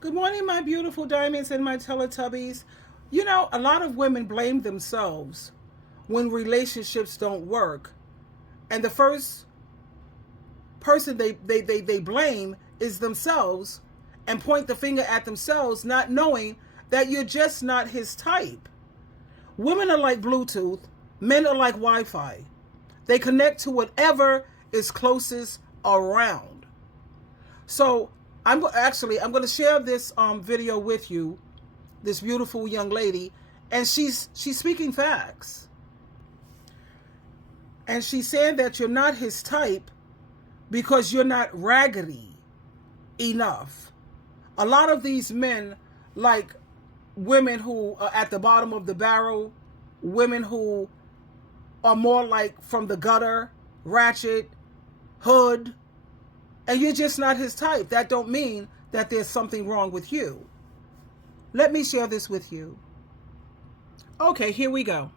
Good morning, my beautiful diamonds and my Teletubbies. You know, a lot of women blame themselves when relationships don't work. And the first person they blame is themselves and point the finger at themselves, not knowing that you're just not his type. Women are like Bluetooth, men are like Wi Fi. They connect to whatever is closest around. So I'm going to share this video with you. This beautiful young lady, and she's speaking facts, and she's saying that you're not his type because you're not raggedy enough. A lot of these men like women who are at the bottom of the barrel, women who are more like from the gutter, ratchet, hood, and you're just not his type. That don't mean that there's something wrong with you. Let me share this with you. Okay, here we go.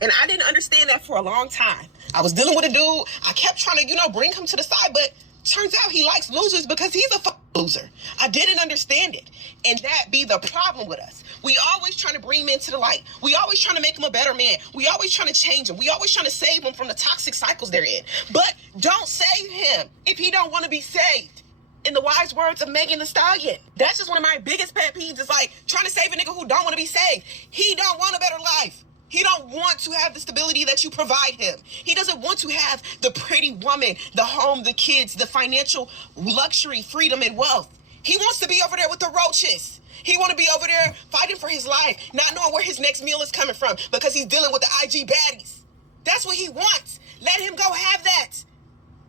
And I didn't understand that for a long time. I was dealing with a dude. I kept trying to, bring him to the side, but turns out he likes losers because he's a loser. I didn't understand it. And that be the problem with us. We always trying to bring men to the light. We always trying to make him a better man. We always trying to change him. We always trying to save him from the toxic cycles they're in. But don't save him if he don't want to be saved. In the wise words of Megan Thee Stallion. That's just one of my biggest pet peeves, is like trying to save a nigga who don't want to be saved. He don't want a better life. He don't want to have the stability that you provide him. He doesn't want to have the pretty woman, the home, the kids, the financial luxury, freedom, and wealth. He wants to be over there with the roaches. He want to be over there fighting for his life, not knowing where his next meal is coming from because he's dealing with the IG baddies. That's what he wants. Let him go have that.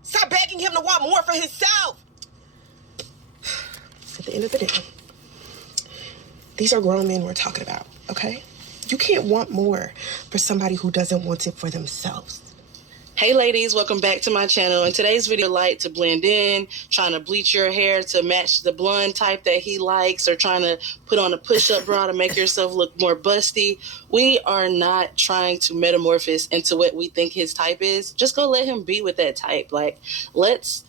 Stop begging him to want more for himself. At the end of the day, these are grown men we're talking about, okay? You can't want more for somebody who doesn't want it for themselves. Hey ladies, welcome back to my channel. In today's video, light to blend in, trying to bleach your hair to match the blonde type that he likes, or trying to put on a push-up bra to make yourself look more busty. We are not trying to metamorphose into what we think his type is. Just go let him be with that type. Like, let's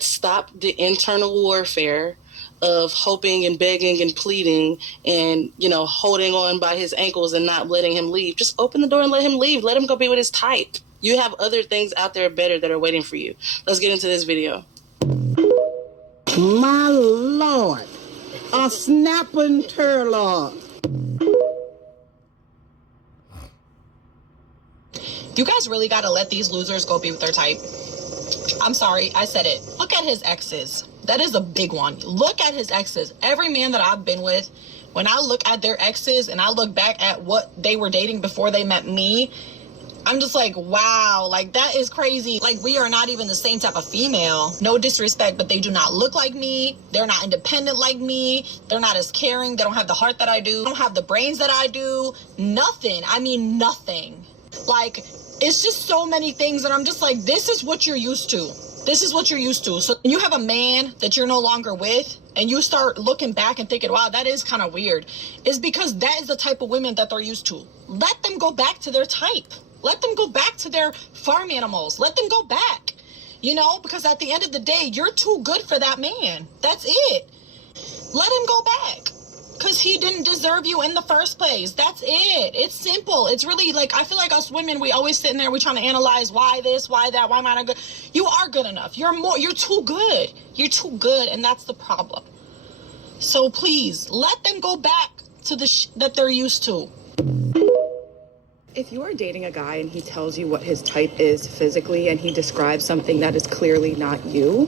stop the internal warfare of hoping and begging and pleading and, holding on by his ankles and not letting him leave. Just open the door and let him leave. Let him go be with his type. You have other things out there better that are waiting for you. Let's get into this video. My Lord, a snapping turlock. You guys really gotta let these losers go be with their type. I'm sorry, I said it. Look at his exes. That is a big one. Look at his exes. Every man that I've been with, when I look at their exes and I look back at what they were dating before they met me, I'm just like, wow, like that is crazy. Like, we are not even the same type of female. No disrespect, but they do not look like me. They're not independent like me. They're not as caring. They don't have the heart that I do. They don't have the brains that I do. Nothing. I mean, nothing. Like, it's just so many things. And I'm just like, this is what you're used to. This is what you're used to. So you have a man that you're no longer with, and you start looking back and thinking, wow, that is kind of weird. It's because that is the type of women that they're used to. Let them go back to their type. Let them go back to their farm animals. Let them go back, because at the end of the day, you're too good for that man. That's it. Let him go back, because he didn't deserve you in the first place. That's it. It's simple. It's really like, I feel like us women, we always sitting there, we trying to analyze why this, why that, why am I not good? You are good enough. You're too good. You're too good, and that's the problem. So please, let them go back to that they're used to. If you are dating a guy and he tells you what his type is physically and he describes something that is clearly not you,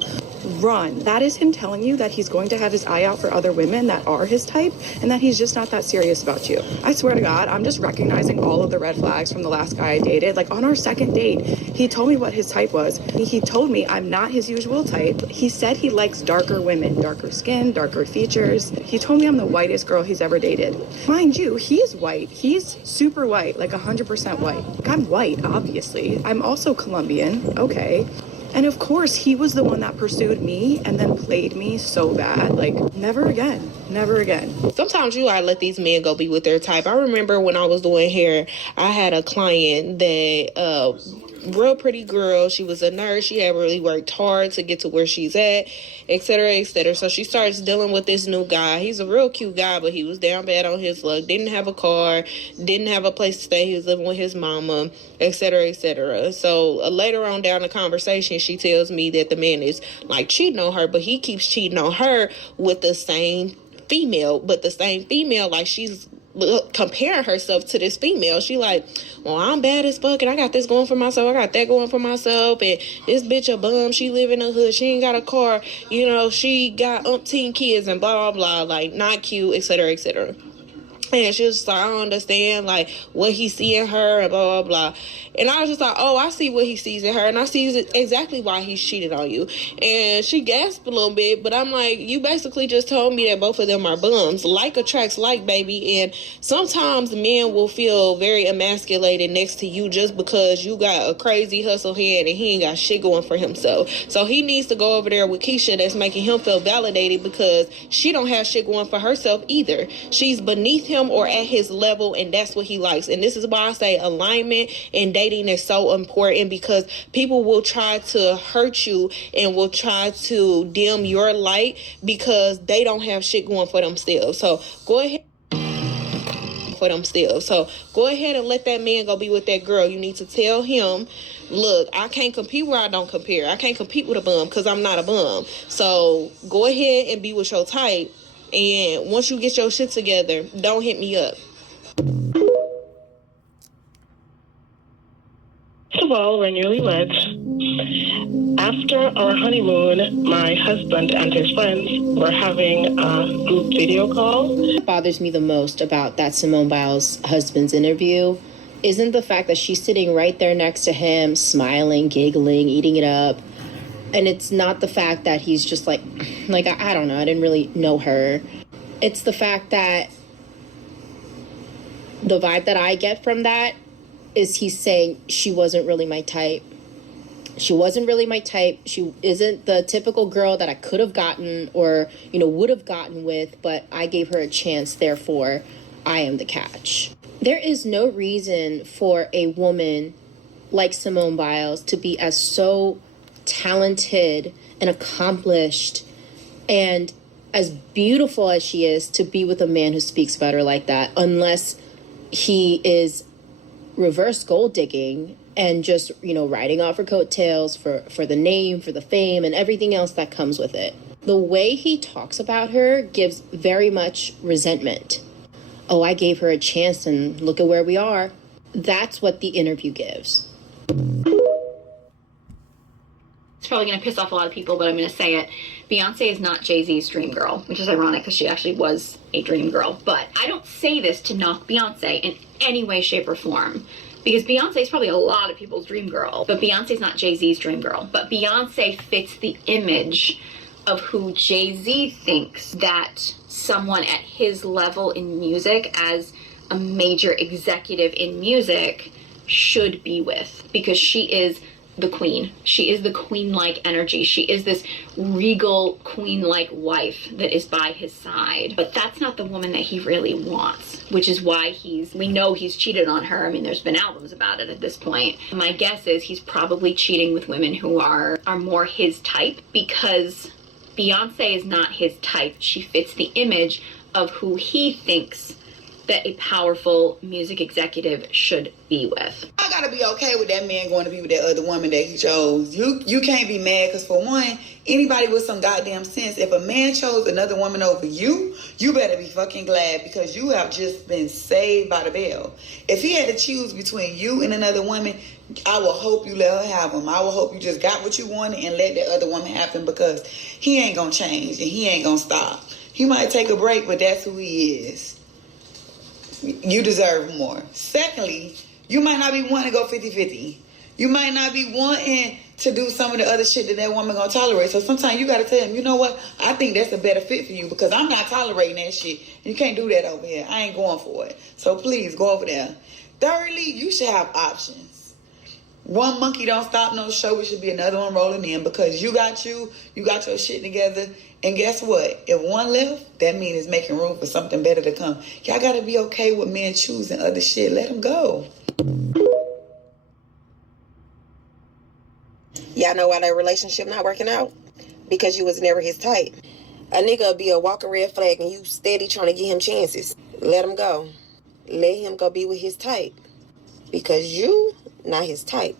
run. That is him telling you that he's going to have his eye out for other women that are his type and that he's just not that serious about you. I swear to God, I'm just recognizing all of the red flags from the last guy I dated. Like, on our second date, he told me what his type was. He told me I'm not his usual type. He said he likes darker women, darker skin, darker features. He told me I'm the whitest girl he's ever dated. Mind you, he's white. He's super white, like 100% white. Like, I'm white, obviously. I'm also Colombian, okay. And of course, he was the one that pursued me and then played me so bad. Like, never again. Never again. Sometimes you gotta let these men go be with their type. I remember when I was doing hair, I had a client that real pretty girl. She was a nurse. She had really worked hard to get to where she's at, etc., etc. So she starts dealing with this new guy. He's a real cute guy, but he was down bad on his luck. Didn't have a car, didn't have a place to stay. He was living with his mama, etc., etc. So later on down the conversation, she tells me that the man is like cheating on her, but he keeps cheating on her with the same female, like she's comparing herself to this female. She like, well, I'm bad as fuck and I got this going for myself, I got that going for myself, and this bitch a bum, she live in the hood, she ain't got a car, you know, she got umpteen kids and blah blah blah, like not cute, etc., etc. And she was just like, I don't understand, like, what he see in her and blah, blah, blah. And I was just like, oh, I see what he sees in her, and I see exactly why he's cheated on you. And she gasped a little bit, but I'm like, you basically just told me that both of them are bums. Like attracts like, baby. And sometimes men will feel very emasculated next to you just because you got a crazy hustle head and he ain't got shit going for himself. So he needs to go over there with Keisha that's making him feel validated, because she don't have shit going for herself either. She's beneath him or at his level, and that's what he likes. And this is why I say alignment in dating is so important, because people will try to hurt you and will try to dim your light because they don't have shit going for themselves. So go ahead and let that man go be with that girl. You need to tell him, look, I can't compete where I don't compare. I can't compete with a bum because I'm not a bum. So go ahead and be with your type. And once you get your shit together, don't hit me up. First of all, we're newlyweds. After our honeymoon, my husband and his friends were having a group video call. What bothers me the most about that Simone Biles' husband's interview isn't the fact that she's sitting right there next to him, smiling, giggling, eating it up. And it's not the fact that he's just like I don't know, I didn't really know her. It's the fact that the vibe that I get from that is he's saying she wasn't really my type. She wasn't really my type. She isn't the typical girl that I could have gotten or, you know, would have gotten with, but I gave her a chance, therefore I am the catch. There is no reason for a woman like Simone Biles to be as so talented and accomplished and as beautiful as she is to be with a man who speaks about her like that, unless he is reverse gold digging and just, you know, riding off her coattails for the name, for the fame, and everything else that comes with it. The way he talks about her gives very much resentment. Oh, I gave her a chance and look at where we are. That's what the interview gives. It's probably going to piss off a lot of people, but I'm going to say it. Beyonce is not Jay-Z's dream girl, which is ironic because she actually was a dream girl. But I don't say this to knock Beyonce in any way, shape, or form, because Beyonce is probably a lot of people's dream girl, but Beyonce's not Jay-Z's dream girl. But Beyonce fits the image of who Jay-Z thinks that someone at his level in music, as a major executive in music, should be with, because she is the queen. She is the queen-like energy. She is this regal queen-like wife that is by his side. But that's not the woman that he really wants, which is why we know he's cheated on her. I mean, there's been albums about it at this point. My guess is he's probably cheating with women who are more his type, because Beyonce is not his type. She fits the image of who he thinks that a powerful music executive should be with. I gotta be okay with that man going to be with that other woman that he chose. You can't be mad, because for one, anybody with some goddamn sense, if a man chose another woman over you, you better be fucking glad, because you have just been saved by the bell. If he had to choose between you and another woman, I will hope you let her have him. I will hope you just got what you wanted and let that other woman have him, because he ain't gonna change and he ain't gonna stop. He might take a break, but that's who he is. You deserve more. Secondly, you might not be wanting to go 50-50. You might not be wanting to do some of the other shit that woman gonna tolerate. So sometimes you gotta tell him, you know what? I think that's a better fit for you, because I'm not tolerating that shit. You can't do that over here. I ain't going for it. So please go over there. Thirdly, you should have options. One monkey don't stop no show. It should be another one rolling in, because you got your shit together. And guess what? If one left, that means it's making room for something better to come. Y'all got to be okay with men choosing other shit. Let them go. Y'all know why that relationship not working out? Because you was never his type. A nigga be a walking red flag and you steady trying to give him chances. Let him go. Let him go be with his type. Because you not his type.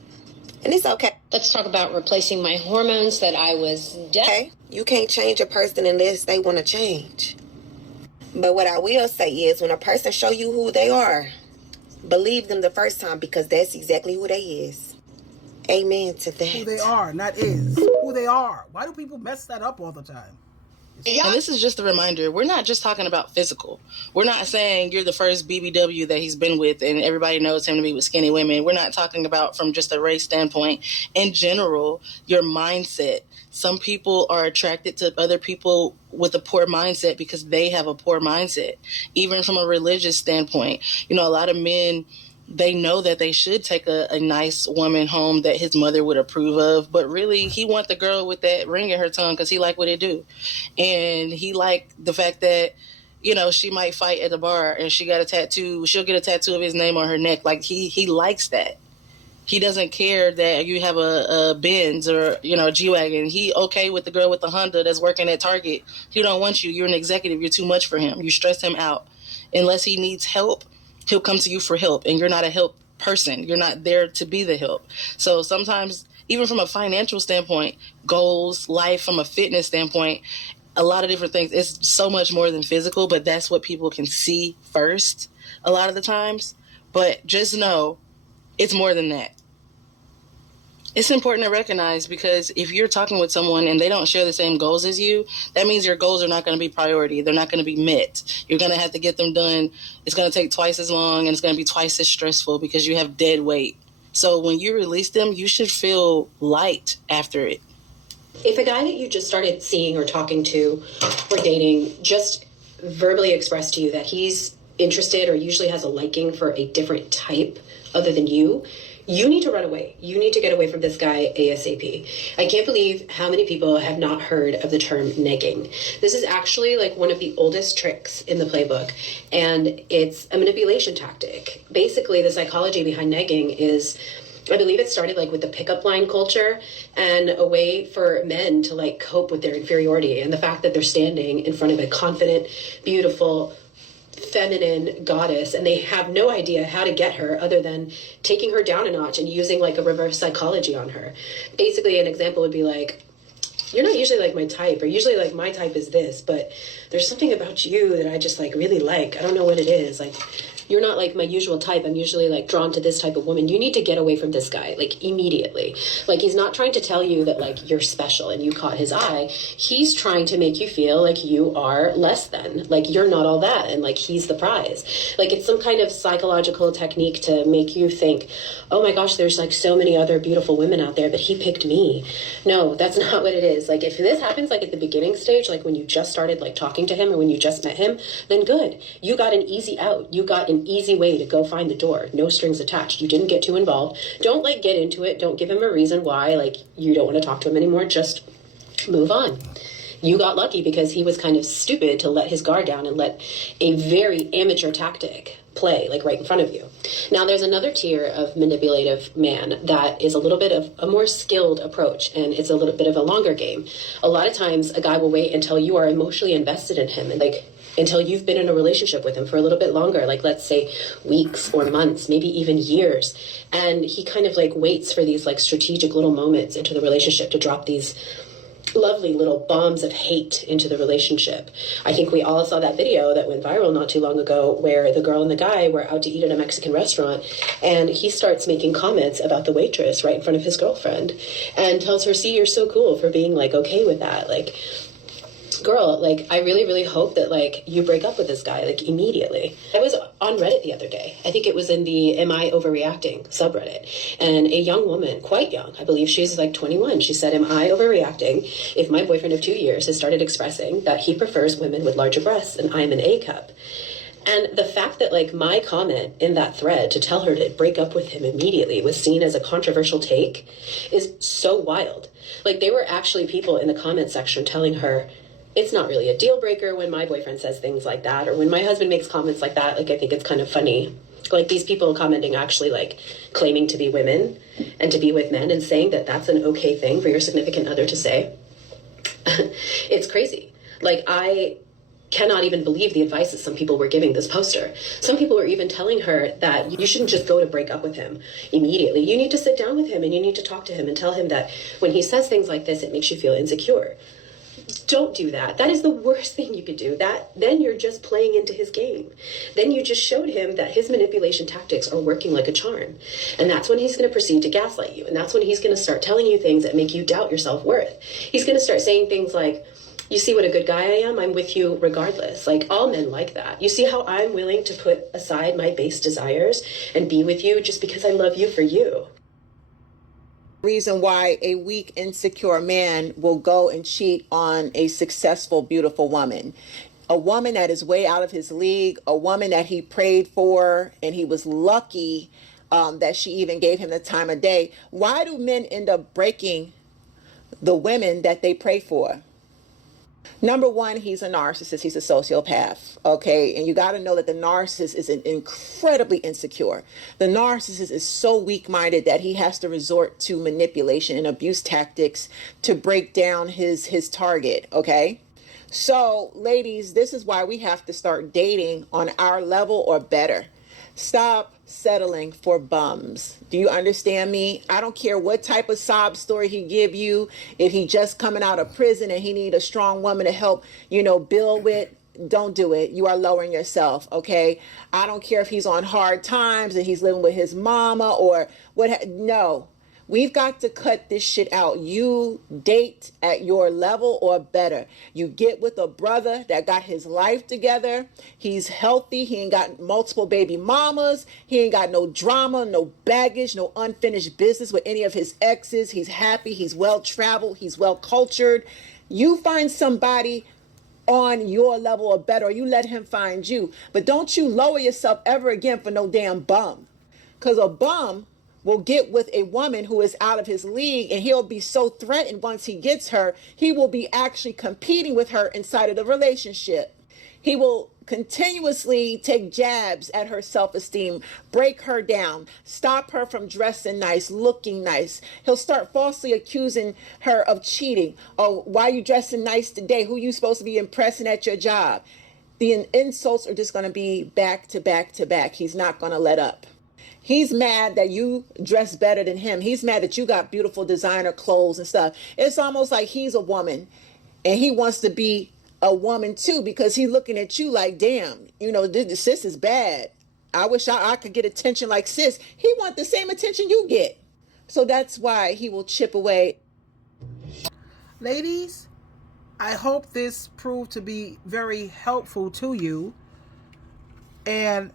And it's okay. Let's talk about replacing my hormones that I was Okay? You can't change a person unless they want to change. But what I will say is when a person show you who they are, believe them the first time because that's exactly who they is. Amen to that. Who they are, not is. Who they are. Why do people mess that up all the time? And this is just a reminder, we're not just talking about physical. We're not saying you're the first BBW that he's been with and everybody knows him to be with skinny women. We're not talking about from just a race standpoint. In general, your mindset. Some people are attracted to other people with a poor mindset because they have a poor mindset. Even from a religious standpoint, you know, a lot of men, they know that they should take a nice woman home that his mother would approve of, but really he want the girl with that ring in her tongue because he like what it do. And he like the fact that, you know, she might fight at the bar and she got a tattoo, she'll get a tattoo of his name on her neck. Like he likes that. He doesn't care that you have a Benz or, you know, a G-Wagon. He okay with the girl with the Honda that's working at Target. He don't want you. You're an executive. You're too much for him. You stress him out. Unless he needs help, he'll come to you for help. And you're not a help person. You're not there to be the help. So sometimes, even from a financial standpoint, goals, life, from a fitness standpoint, a lot of different things. It's so much more than physical, but that's what people can see first a lot of the times. But just know, it's more than that. It's important to recognize because if you're talking with someone and they don't share the same goals as you, that means your goals are not going to be priority. They're not going to be met. You're going to have to get them done. It's going to take twice as long and it's going to be twice as stressful because you have dead weight. So when you release them, you should feel light after it. If a guy that you just started seeing or talking to or dating just verbally expressed to you that he's interested or usually has a liking for a different type other than you need to run away. You need to get away from this guy ASAP. I can't believe how many people have not heard of the term negging. This is actually like one of the oldest tricks in the playbook, and it's a manipulation tactic. Basically, the psychology behind negging is, I believe it started like with the pickup line culture and a way for men to like cope with their inferiority and the fact that they're standing in front of a confident, beautiful, feminine goddess and they have no idea how to get her other than taking her down a notch and using like a reverse psychology on her. Basically, an example would be like, you're not usually like my type, or usually like my type is this, but there's something about you that I just like really like. I don't know what it is. Like, you're not like my usual type. I'm usually like drawn to this type of woman. You need to get away from this guy, like immediately. Like, he's not trying to tell you that like you're special and you caught his eye. He's trying to make you feel like you are less than, like you're not all that, and like he's the prize. Like, it's some kind of psychological technique to make you think, oh my gosh, there's like so many other beautiful women out there, but he picked me. No, that's not what it is. Like, if this happens like at the beginning stage, like when you just started like talking to him or when you just met him, then good. You got an easy out. You got an easy way to go find the door. No strings attached. You didn't get too involved. Don't like get into it. Don't give him a reason why like you don't want to talk to him anymore. Just move on. You got lucky because he was kind of stupid to let his guard down and let a very amateur tactic play like right in front of you. Now, there's another tier of manipulative man that is a little bit of a more skilled approach, and it's a little bit of a longer game. A lot of times a guy will wait until you are emotionally invested in him and like until you've been in a relationship with him for a little bit longer, like let's say weeks or months, maybe even years. And he kind of like waits for these like strategic little moments into the relationship to drop these lovely little bombs of hate into the relationship. I think we all saw that video that went viral not too long ago where the girl and the guy were out to eat at a Mexican restaurant and he starts making comments about the waitress right in front of his girlfriend and tells her, see, you're so cool for being like okay with that. Like, girl, like, I really, really hope that, like, you break up with this guy, like, immediately. I was on Reddit the other day. I think it was in the Am I Overreacting subreddit. And a young woman, quite young, I believe she's, like, 21, she said, am I overreacting if my boyfriend of 2 years has started expressing that he prefers women with larger breasts and I'm an A cup? And the fact that, like, my comment in that thread to tell her to break up with him immediately was seen as a controversial take is so wild. Like, there were actually people in the comment section telling her, it's not really a deal breaker when my boyfriend says things like that, or when my husband makes comments like that. Like, I think it's kind of funny. Like these people commenting actually like claiming to be women and to be with men and saying that that's an okay thing for your significant other to say. It's crazy. Like, I cannot even believe the advice that some people were giving this poster. Some people were even telling her that you shouldn't just go to break up with him immediately. You need to sit down with him and you need to talk to him and tell him that when he says things like this, it makes you feel insecure. Don't do that. That is the worst thing you could do. Then you're just playing into his game. Then you just showed him that his manipulation tactics are working like a charm. And that's when he's going to proceed to gaslight you. And that's when he's going to start telling you things that make you doubt your self-worth. He's going to start saying things like, you see what a good guy I am? I'm with you regardless. Like, all men like that. You see how I'm willing to put aside my base desires and be with you just because I love you for you. Reason why a weak, insecure man will go and cheat on a successful, beautiful woman. A woman that is way out of his league, a woman that he prayed for, and he was lucky that she even gave him the time of day. Why do men end up breaking the women that they pray for? Number one, he's a narcissist. He's a sociopath. Okay. And you got to know that the narcissist is incredibly insecure. The narcissist is so weak-minded that he has to resort to manipulation and abuse tactics to break down his target. Okay. So, ladies, this is why we have to start dating on our level or better. Stop settling for bums. Do you understand me? I don't care what type of sob story he give you. If he just coming out of prison and he need a strong woman to help, build with, don't do it. You are lowering yourself, okay? I don't care if he's on hard times and he's living with his mama or what. No. We've got to cut this shit out. You date at your level or better. You get with a brother that got his life together. He's healthy. He ain't got multiple baby mamas. He ain't got no drama, no baggage, no unfinished business with any of his exes. He's happy. He's well-traveled. He's well-cultured. You find somebody on your level or better, or you let him find you. But don't you lower yourself ever again for no damn bum. Because a bum will get with a woman who is out of his league, and he'll be so threatened once he gets her, he will be actually competing with her inside of the relationship. He will continuously take jabs at her self-esteem, break her down, stop her from dressing nice, looking nice. He'll start falsely accusing her of cheating. Oh, why are you dressing nice today? Who are you supposed to be impressing at your job? The insults are just going to be back to back to back. He's not going to let up. He's mad that you dress better than him. He's mad that you got beautiful designer clothes and stuff. It's almost like he's a woman and he wants to be a woman too, because he's looking at you like, damn, this sis is bad. I wish I could get attention like sis. He wants the same attention you get. So that's why he will chip away. Ladies, I hope this proved to be very helpful to you. And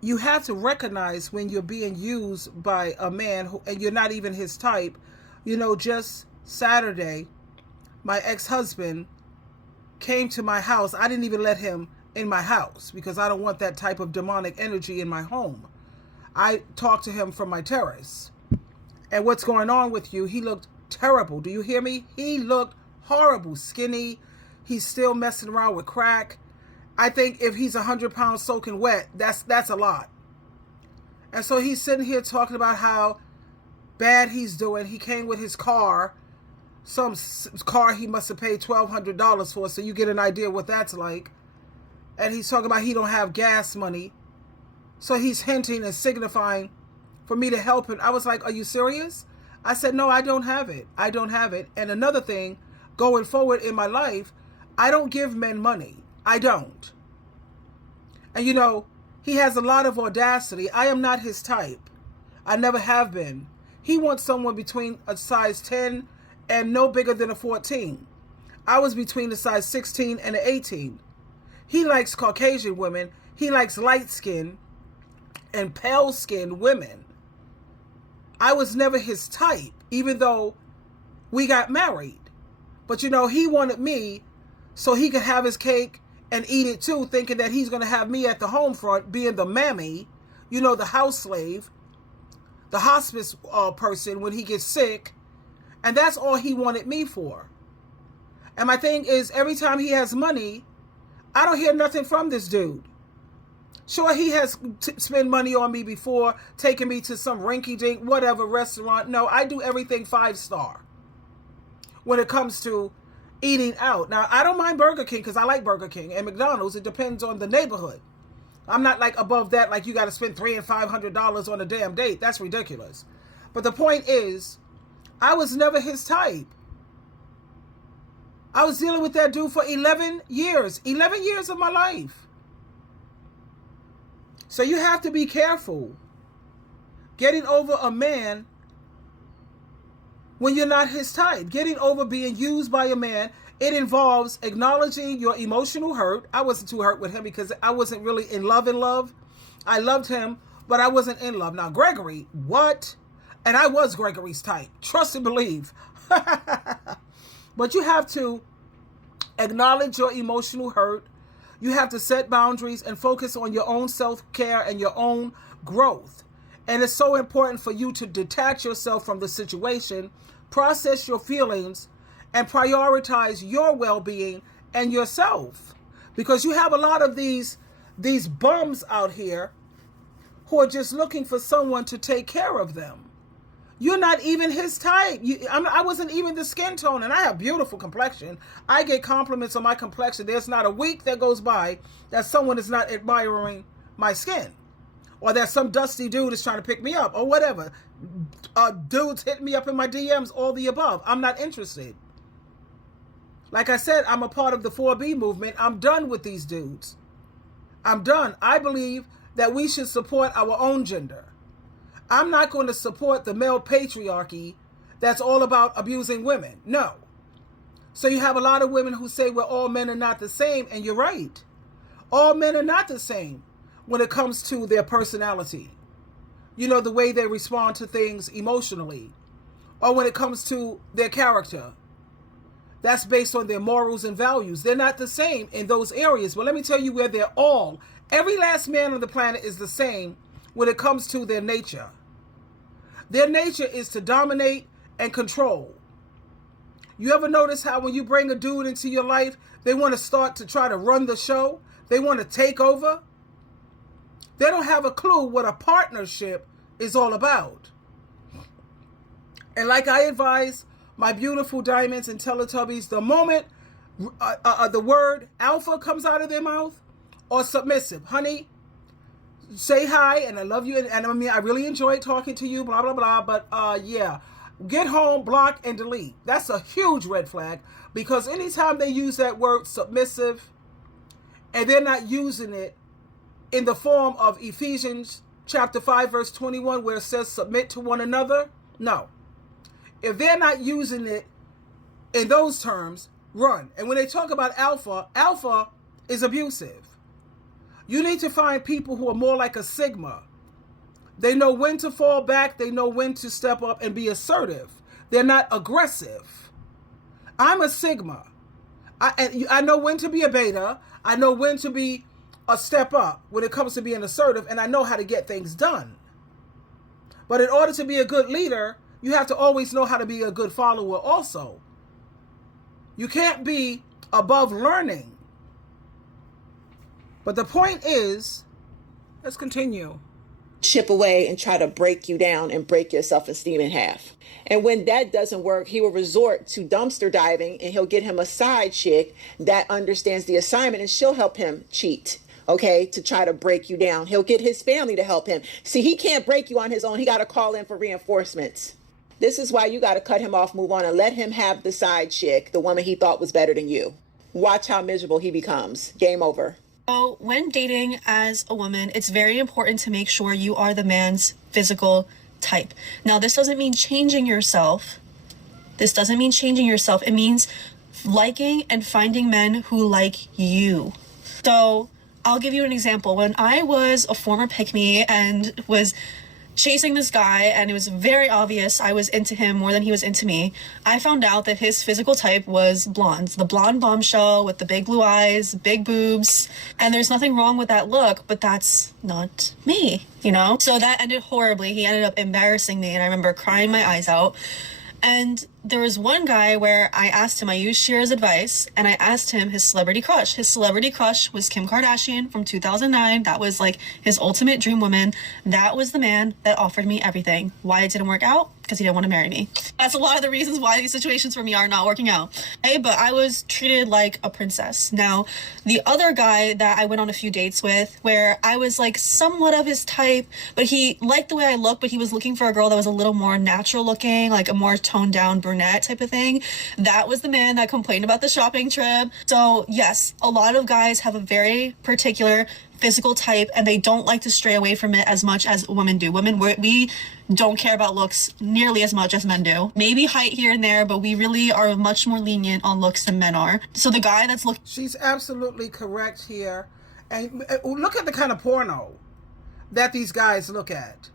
you have to recognize when you're being used by a man and you're not even his type. Just Saturday, my ex-husband came to my house. I didn't even let him in my house because I don't want that type of demonic energy in my home. I talked to him from my terrace. And what's going on with you? He looked terrible. Do you hear me? He looked horrible, skinny. He's still messing around with crack. I think if he's 100 pounds soaking wet, that's a lot. And so he's sitting here talking about how bad he's doing. He came with his car, some car he must have paid $1,200 for, so you get an idea what that's like. And he's talking about he don't have gas money. So he's hinting and signifying for me to help him. I was like, are you serious? I said, no, I don't have it. I don't have it. And another thing, going forward in my life, I don't give men money. I don't. And he has a lot of audacity. I am not his type. I never have been. He wants someone between a size 10 and no bigger than a 14. I was between a size 16 and an 18. He likes Caucasian women. He likes light skin and pale skinned women. I was never his type, even though we got married. But he wanted me so he could have his cake and eat it too, thinking that he's going to have me at the home front, being the mammy, the house slave, the hospice person when he gets sick. And that's all he wanted me for. And my thing is, every time he has money, I don't hear nothing from this dude. Sure, he has spent money on me before, taking me to some rinky-dink, whatever, restaurant. No, I do everything 5-star when it comes to eating out. Now, I don't mind Burger King because I like Burger King and McDonald's. It depends on the neighborhood. I'm not like above that, like you got to spend $300 and $500 on a damn date. That's ridiculous. But the point is, I was never his type. I was dealing with that dude for 11 years. 11 years of my life. So you have to be careful getting over a man when you're not his type. Getting over being used by a man, it involves acknowledging your emotional hurt. I wasn't too hurt with him because I wasn't really in love. I loved him, but I wasn't in love. Now, Gregory, what? And I was Gregory's type. Trust and believe. But you have to acknowledge your emotional hurt. You have to set boundaries and focus on your own self-care and your own growth. And it's so important for you to detach yourself from the situation, process your feelings, and prioritize your well-being and yourself. Because you have a lot of these bums out here who are just looking for someone to take care of them. You're not even his type. I wasn't even the skin tone, and I have beautiful complexion. I get compliments on my complexion. There's not a week that goes by that someone is not admiring my skin, or that some dusty dude is trying to pick me up, or whatever. Dudes hit me up in my DMs, all the above. I'm not interested. Like I said, I'm a part of the 4B movement. I'm done with these dudes. I'm done. I believe that we should support our own gender. I'm not going to support the male patriarchy that's all about abusing women. No. So you have a lot of women who say, well, all men are not the same. And you're right. All men are not the same when it comes to their personality. You know, the way they respond to things emotionally. Or when it comes to their character. That's based on their morals and values. They're not the same in those areas. But let me tell you where they're all. Every last man on the planet is the same when it comes to their nature. Their nature is to dominate and control. You ever notice how when you bring a dude into your life, they want to start to try to run the show? They want to take over? They don't have a clue what a partnership is all about. And like I advise my beautiful diamonds and Teletubbies, the moment the word alpha comes out of their mouth, or submissive, honey, say hi and I love you, and I mean I really enjoyed talking to you, blah blah blah, but yeah, get home, block and delete. That's a huge red flag, because anytime they use that word submissive and they're not using it in the form of Ephesians chapter 5 verse 21 where it says submit to one another, no. If they're not using it in those terms, run. And when they talk about alpha, alpha is abusive. You need to find people who are more like a Sigma. They know when to fall back. They know when to step up and be assertive. They're not aggressive. I'm a Sigma. I know when to be a beta. I know when to be a step up when it comes to being assertive, and I know how to get things done. But in order to be a good leader, you have to always know how to be a good follower also. You can't be above learning. But the point is, let's continue. Chip away and try to break you down and break your self-esteem in half. And when that doesn't work, he will resort to dumpster diving, and he'll get him a side chick that understands the assignment, and she'll help him cheat, okay, to try to break you down. He'll get his family to help him. See, he can't break you on his own. He got to call in for reinforcements. This is why you got to cut him off, move on, and let him have the side chick, the woman he thought was better than you. Watch how miserable he becomes. Game over. So when dating as a woman, it's very important to make sure you are the man's physical type. Now, this doesn't mean changing yourself. It means liking and finding men who like you. So I'll give you an example. When I was a former pick-me and was chasing this guy, and it was very obvious I was into him more than he was into me, I found out that his physical type was blonde. The blonde bombshell with the big blue eyes, big boobs, and there's nothing wrong with that look, but that's not me, you know? So that ended horribly. He ended up embarrassing me, and I remember crying my eyes out. And there was one guy where I asked him, I used Shira's advice, and I asked him his celebrity crush. His celebrity crush was Kim Kardashian from 2009. That was like his ultimate dream woman. That was the man that offered me everything. Why it didn't work out? Because he didn't want to marry me. That's a lot of the reasons why these situations for me are not working out. Hey, but I was treated like a princess. Now, the other guy that I went on a few dates with, where I was like somewhat of his type, but he liked the way I looked, but he was looking for a girl that was a little more natural looking, like a more toned down brunette type of thing. That was the man that complained about the shopping trip. So yes, a lot of guys have a very particular physical type, and they don't like to stray away from it as much as women do. Women, we don't care about looks nearly as much as men do. Maybe height here and there, but we really are much more lenient on looks than men are. So the guy that's looking... She's absolutely correct here. And look at the kind of porno that these guys look at.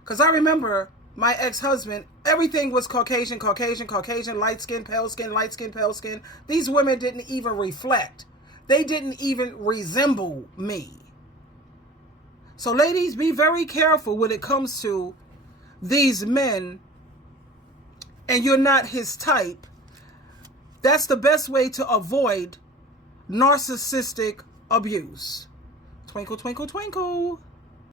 Because I remember my ex-husband, everything was Caucasian, light skin, pale skin, light skin, pale skin. These women didn't even reflect. They didn't even resemble me. So ladies, be very careful when it comes to these men and you're not his type. That's the best way to avoid narcissistic abuse. Twinkle, twinkle, twinkle.